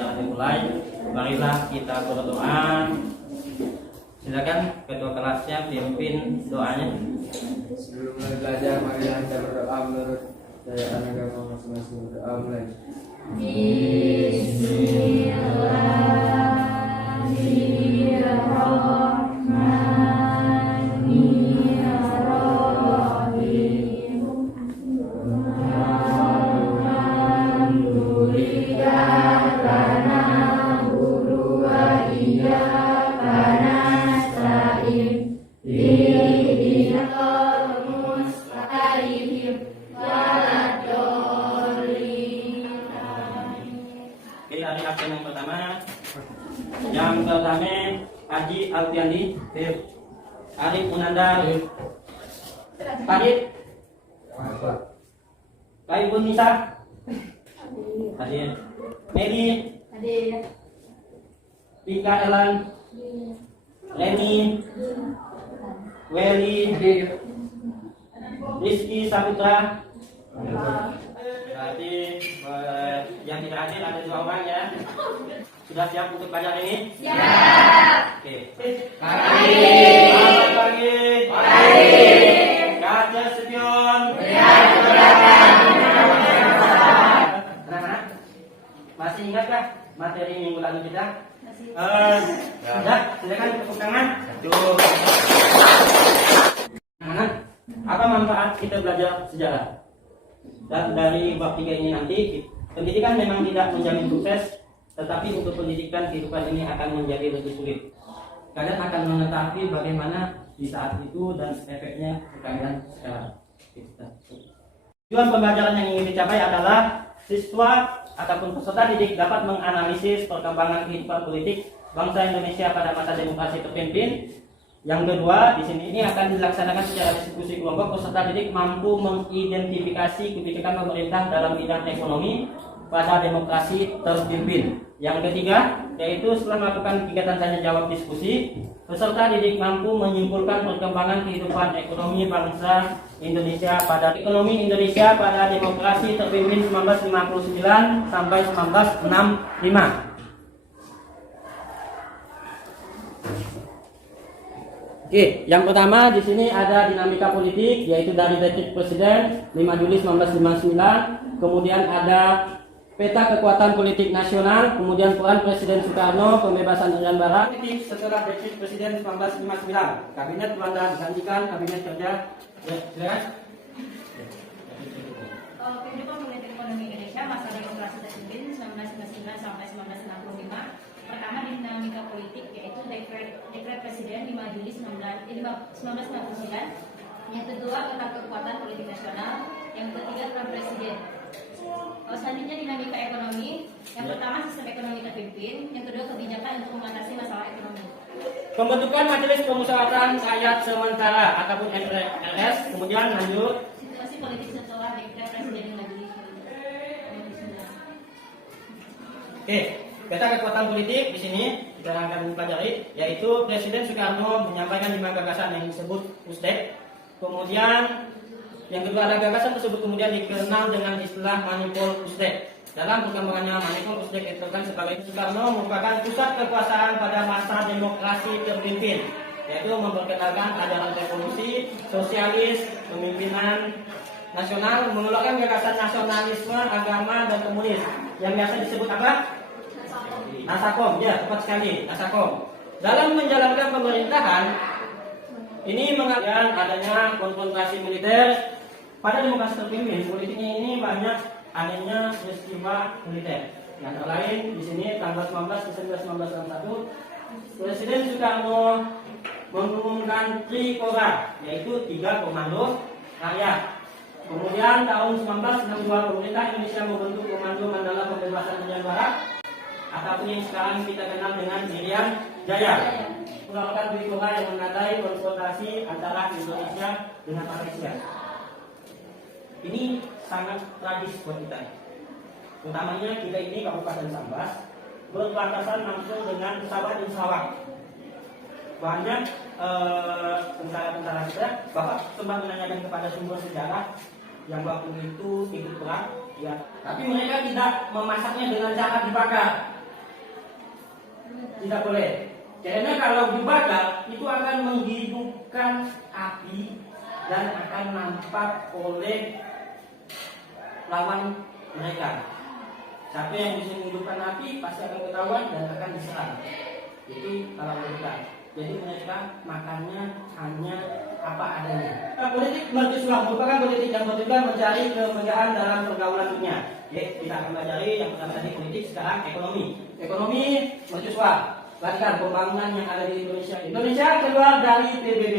pelajaran dimulai. Marilah kita berdoa. Silakan ketua kelasnya pimpin doanya. Sebelum mulai belajar, marilah kita berdoa menurut kepercayaan agama masing-masing. Berdoa mulai. Dari absen yang pertama, Haji Alfiandi, Arif Munandar, Padit, Baibun Nisa, hadir. Medi, Pika Elan, Reni, Weli, Rizky Saputra. Berarti yang tidak hadir ada 2 orang ya. Sudah siap untuk belajar ini? Siap. Oke. Pagi. Selamat pagi. Pagi. Gajah Sepion. Anak-anak, masih ingatkah materi minggu lalu kita? Sudah, silakan tepuk tangan. Anak, apa manfaat kita belajar sejarah? Dan dari bab 3 ini nanti, pendidikan memang tidak menjamin sukses, tetapi untuk pendidikan kehidupan ini akan menjadi lebih sulit. Kalian akan mengetahui bagaimana di saat itu dan efeknya ke kalian sekarang. Tujuan pembelajaran yang ingin dicapai adalah siswa ataupun peserta didik dapat menganalisis perkembangan kehidupan politik bangsa Indonesia pada masa demokrasi terpimpin. Yang kedua, di sini ini akan dilaksanakan secara diskusi kelompok. Peserta didik mampu mengidentifikasi kebijakan pemerintah dalam bidang ekonomi pada demokrasi terpimpin. Yang ketiga, yaitu setelah melakukan kegiatan tanya jawab diskusi, peserta didik mampu menyimpulkan perkembangan kehidupan ekonomi bangsa Indonesia pada demokrasi terpimpin 1959 sampai 1965. Oke, yang pertama di sini ada dinamika politik, yaitu dari dekret Presiden 5 Juli 1959, kemudian ada peta kekuatan politik nasional, kemudian peran Presiden Soekarno, pembebasan Irian Barat. Setelah dekret Presiden 1959, kabinet telah digantikan kabinet kerja. Kehidupan politik ekonomi Indonesia masa demokrasi terpimpin 1959 sampai 1965. Pertama, dinamika politik, yaitu dekret Presiden 5 Juli 1959. Yang kedua, peta kekuatan politik nasional. Yang ketiga, peran Presiden. Selanjutnya, dinamika ekonomi. Yang pertama, sistem ekonomi terpimpin. Yang kedua, kebijakan untuk mengatasi masalah ekonomi. Pembentukan Majelis Pemusyawaratan Rakyat Sementara ataupun MPRS. Kemudian lanjut. Situasi politik setelah dekret Presiden 5 Juli 1959. Oke. Peta kekuatan politik di sini kita akan pelajari, yaitu Presiden Soekarno menyampaikan 5 gagasan yang disebut USDEK. Kemudian yang kedua, ada gagasan tersebut kemudian dikenal dengan istilah Manipul USDEK. Dalam perkembangannya Manipul USDEK diterangkan sebagai Soekarno merupakan pusat kekuasaan pada masa demokrasi terpimpin, yaitu memperkenalkan ajaran revolusi, sosialis, pemimpinan nasional, mengeluarkan gagasan nasionalisme, agama, dan komunis yang biasa disebut apa? Nasakom, ya tepat sekali, Nasakom. Dalam menjalankan pemerintahan, ini mengatakan adanya konfrontasi militer pada demokrasi terpimpin. Politiknya ini banyak adanya peristiwa militer. Yang lain di sini tanggal 19 Desember 1961, Presiden Soekarno mengumumkan Trikora, yaitu 3 komando rakyat. Kemudian tahun 1962 pemerintah Indonesia membentuk Komando Mandala Pembebasan Irian Barat, ataupun yang sekarang kita kenal dengan Irian Jaya. Melakukan Trikora yang menandai konfrontasi antara Indonesia dengan Malaysia. Ini sangat tragis buat kita. Utamanya kita ini Kabupaten Sambas berbatasan langsung dengan Sabah dan Sarawak. Banyak tentara-tentara kita, Bapak sempat menanyakan kepada sumber sejarah yang waktu itu ikut perang, ya. Tapi mereka tidak memasaknya dengan cara dibakar, tidak boleh. Karena kalau dibakar itu akan menghidupkan api dan akan nampak oleh lawan mereka. Siapa yang bisa menghidupkan api pasti akan ketahuan dan akan diserang. Itu kalau mereka. Jadi mereka makannya hanya apa adanya. Politik mercusuar merupakan politik yang bertujuan mencari kemegahan dalam pergaulan dunia. Kita akan pelajari yang pertama tadi politik, sekarang ekonomi. Ekonomi mercusuar. Perhatikan pembangunan yang ada di Indonesia. Indonesia keluar dari PBB.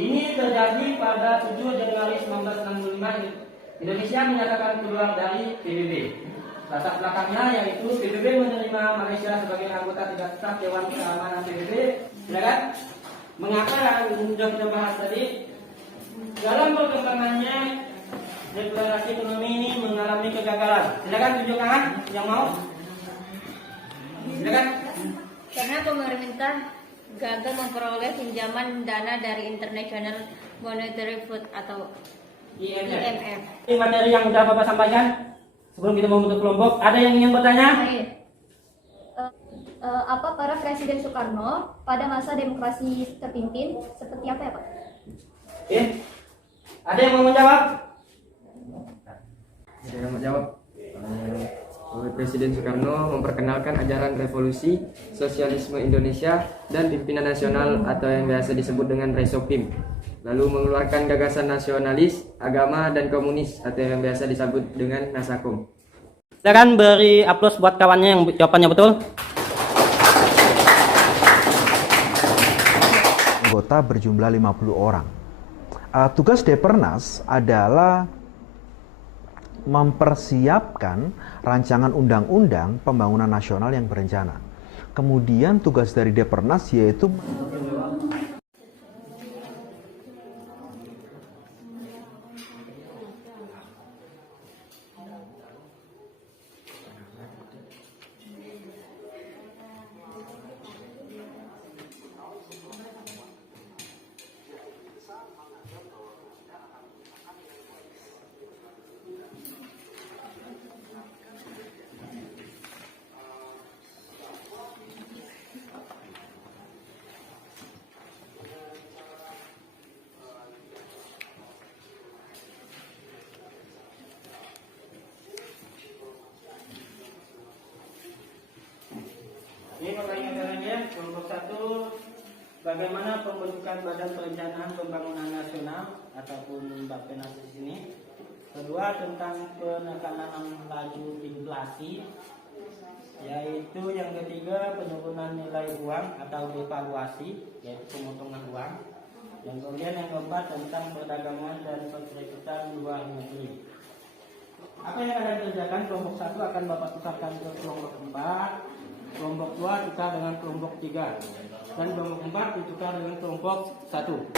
Ini terjadi pada 7 Januari 1965. Indonesia menyatakan keluar dari PBB. Latar belakangnya yaitu PBB menerima Malaysia sebagai anggota tidak tetap Dewan Keamanan PBB. Silakan. Mengapa sudah kita bahas tadi? Dalam perkembangannya deklarasi ekonomi ini mengalami kegagalan. Silakan tunjuk tangan yang mau. Silakan. Karena pemerintah gagal memperoleh pinjaman dana dari International Monetary Fund atau IMF. Ini materi yang sudah Bapak sampaikan sebelum kita membentuk kelompok. Ada yang ingin bertanya? Apa para Presiden Soekarno pada masa demokrasi terpimpin seperti apa ya Pak? Oke. Ada yang mau menjawab? Ada yang mau jawab? Presiden Soekarno memperkenalkan ajaran revolusi, sosialisme Indonesia, dan pimpinan nasional atau yang biasa disebut dengan Resopim. Lalu mengeluarkan gagasan nasionalis, agama, dan komunis atau yang biasa disebut dengan Nasakom. Silakan beri aplaus buat kawannya yang jawabannya betul. Anggota berjumlah 50 orang. Tugas Depernas adalah mempersiapkan rancangan undang-undang pembangunan nasional yang berencana. Kemudian tugas dari Depernas yaitu Ini pertanyaannya kelompok 1, bagaimana pembentukan Badan Perencanaan Pembangunan Nasional ataupun Bappenas di sini. Kedua, tentang penekanan laju inflasi. Yaitu yang ketiga, penurunan nilai uang atau devaluasi, yaitu pemotongan uang. Dan kemudian yang keempat tentang perdagangan dan perekrutan luar negeri. Apa yang akan dikerjakan? Kelompok 1 akan Bapak tukarkan ke kelompok 4. Kelompok 2 tukar dengan kelompok 3 dan kelompok 4 ditukar dengan kelompok 1.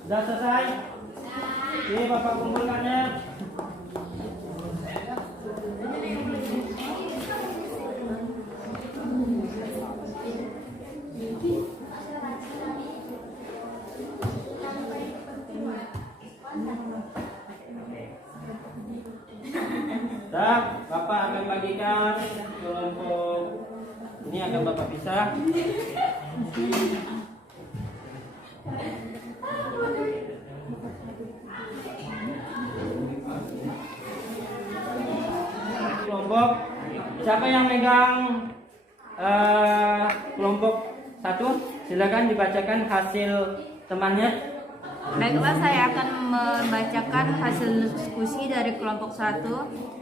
Sudah selesai? Oke, Bapak kumpulkannya. Bapak akan bagikan kelompok ini, akan Bapak pisah. Kelompok siapa yang megang kelompok 1? Silakan dibacakan hasil temannya. Baiklah, saya akan membacakan hasil diskusi dari kelompok 1.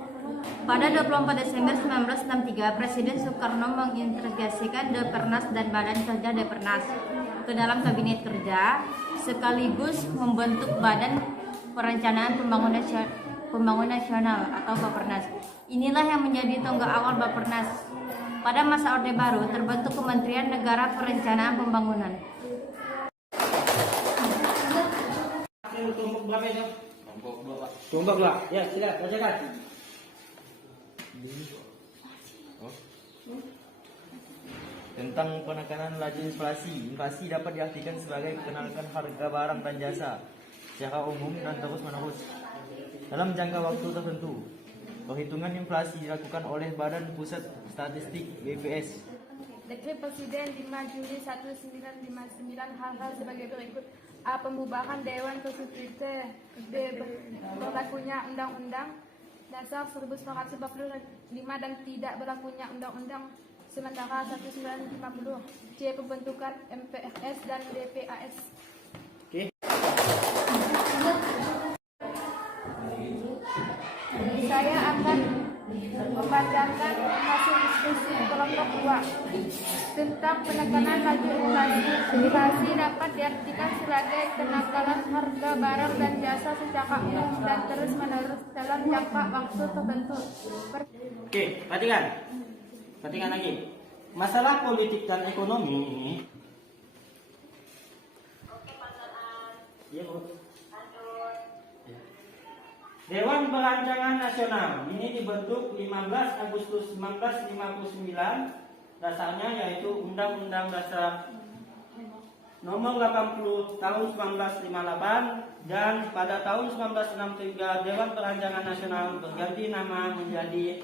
Pada 24 Desember 1963, Presiden Soekarno mengintegrasikan Depernas dan Badan Kerja Depernas ke dalam Kabinet Kerja, sekaligus membentuk Badan Perencanaan Pembangunan Nasional atau Bappenas. Inilah yang menjadi tonggak awal Bappenas. Pada masa Orde Baru, terbentuk Kementerian Negara Perencanaan Pembangunan. Kelompok berapa itu? Kelompok 2. Ya, silakan bacakan. Tentang penekanan laju inflasi. Inflasi dapat diartikan sebagai kenaikan harga barang dan jasa secara umum dan terus menerus dalam jangka waktu tertentu. Perhitungan inflasi dilakukan oleh Badan Pusat Statistik BPS. Dekret Presiden 5 Juli 1959 hal-hal sebagai berikut. A. Pembubaran Dewan Konstitusi. B. Berlakunya Undang-Undang Dasar 1945 dan tidak berlakunya Undang-Undang Sementara 1950. C. Pembentukan MPRS dan DPAS. Oke. Saya akan membacakan hasil diskusi kelompok 2 tentang penekanan laju inflasi. Inflasi dapat diartikan sebagai kenakalan harga barang dan jasa secara umum dan terus-menerus dalam jangka waktu tertentu. Oke, perhatikan lagi. Masalah politik dan ekonomi ini. Iya, Bu. Dewan Perancangan Nasional ini dibentuk 15 Agustus 1959. Dasarnya yaitu Undang-Undang Dasar Nomor 80 Tahun 1958 dan pada tahun 1963 Dewan Perancangan Nasional berganti nama menjadi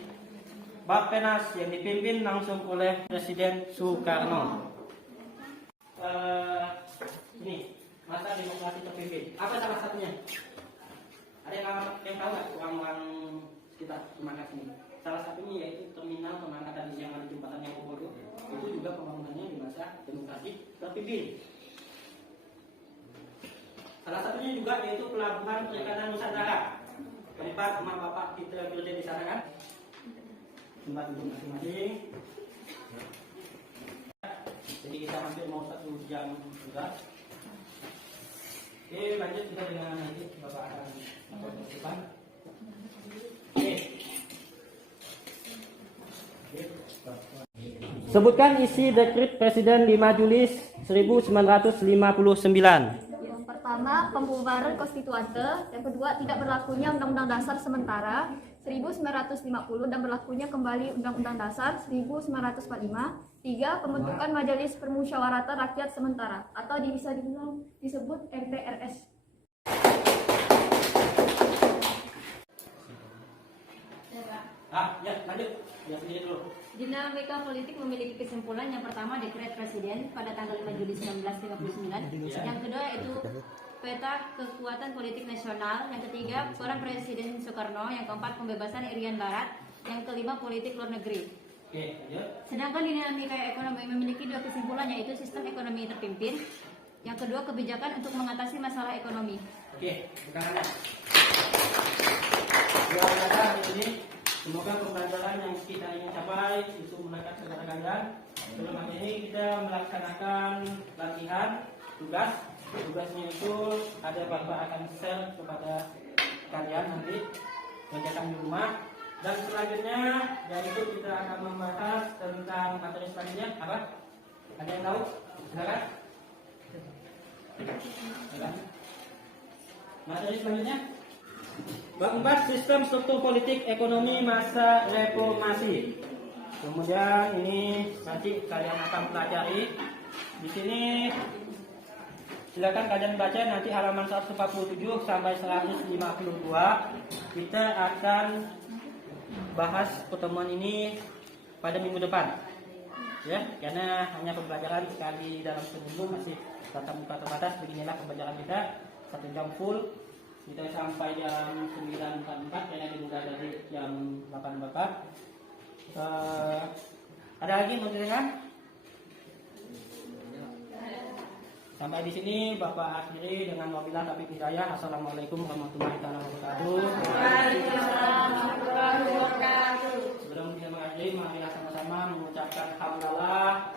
Bappenas yang dipimpin langsung oleh Presiden Soekarno. Ini masa demokrasi terpimpin. Apa salah satunya? Ada yang tahu nggak orang-orang sekitar Semangat ini? Salah satunya yaitu terminal pengangkatan yang ada di jembatan yang itu juga pembangunannya di masa demokrasi terpimpin. Salah satunya juga yaitu pelabuhan perikanan Nusantara. Tempat emak bapak kita kerja di sana kan? Tempat duduk masing-masing. Jadi kita hampir mau 1 jam juga. Oke, lanjut kita dengan nanti bapak akan masuk ke depan. Oke. Sebutkan isi Dekret Presiden 5 Juli 1959. Yang pertama, pembubaran konstituante. Yang kedua, tidak berlakunya Undang-Undang Dasar sementara 1950 dan berlakunya kembali Undang-Undang Dasar 1945. 3. Pembentukan Majelis Permusyawaratan Rakyat Sementara atau bisa disebut MPRS. Ya, lanjut. Ya, sendiri dulu. Dinamika politik memiliki kesimpulan. Yang pertama, Dekret Presiden pada tanggal 5 Juli 1959. Yang kedua itu peta kekuatan politik nasional. Yang ketiga, peran Presiden Soekarno. Yang keempat, pembebasan Irian Barat. Yang kelima, politik luar negeri. Oke, lanjut. Sedangkan dinamika ekonomi memiliki 2 kesimpulan, yaitu sistem ekonomi terpimpin. Yang kedua, kebijakan untuk mengatasi masalah ekonomi. Oke, sekarang luar biasa ini. Semoga pembelajaran yang kita ingin capai itu menekan saudara kalian. Sebelum ini kita melaksanakan latihan tugas. Tugasnya itu ada bapak akan share kepada kalian nanti kerjakan di rumah. Dan selanjutnya yaitu kita akan membahas tentang materi selanjutnya apa? Ada yang tahu? Silakan. Materi selanjutnya Bab 4, sistem struktur politik ekonomi masa reformasi. Kemudian ini nanti kalian akan pelajari. Di sini silakan kalian baca nanti halaman 147 sampai 152. Kita akan bahas pertemuan ini pada minggu depan. Ya, karena hanya pembelajaran sekali dalam seminggu, masih tatap muka terbatas. Beginilah pembelajaran kita 1 jam full. Kita sampai jam 9.44 karena dimulai dari jam 8.44. Ada lagi mau ditanyakan? Sampai di sini Bapak akhiri dengan wabillahi taufiq hidayah. Assalamualaikum warahmatullahi wabarakatuh. Sebelum kita mengakhiri, marilah sama-sama mengucapkan hamdalah.